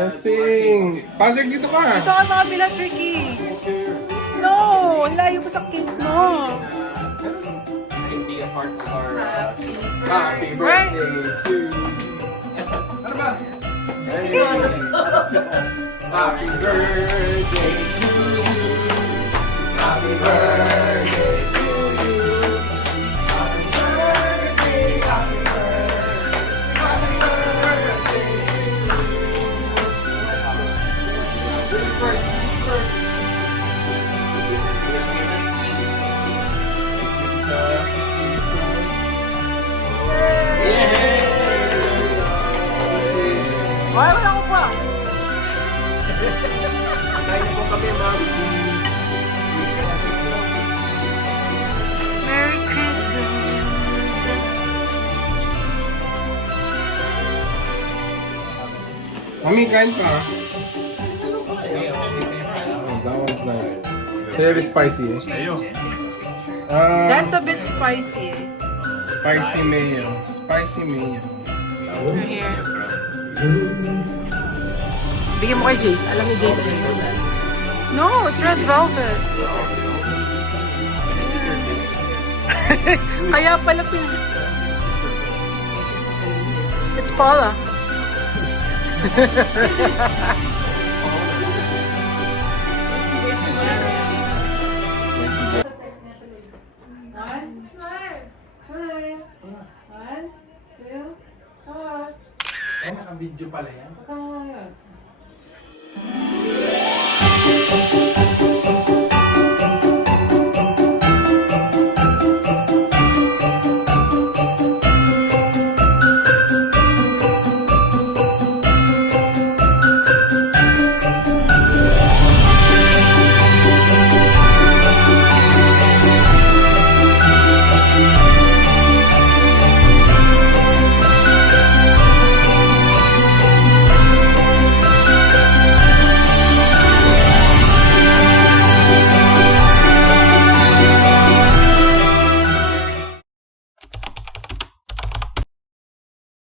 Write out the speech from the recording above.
Let's sing. Patrick, dito ka. Ito ka sa kabila, Tricky. No! Ang layo pa sa cake mo. Be a part of our Happy birthday to you. Ano ba? Happy birthday to you. Happy birthday to you. Happy birthday, happy birthday, happy birthday to you. Who's first? Who's first? Ay, wala ko pa. Kain po kami, ma'am. Merry Christmas. Mami, kain pa. Oh, that one's nice. Very spicy, eh? Ayun. That's a bit spicy. Spicy mayo. Spicy mayo. Here. Bigyan mo kay Jace. Alam ni Jace. No, it's red velvet. Kaya pala It's Paula. Ay, naka-video pala yan.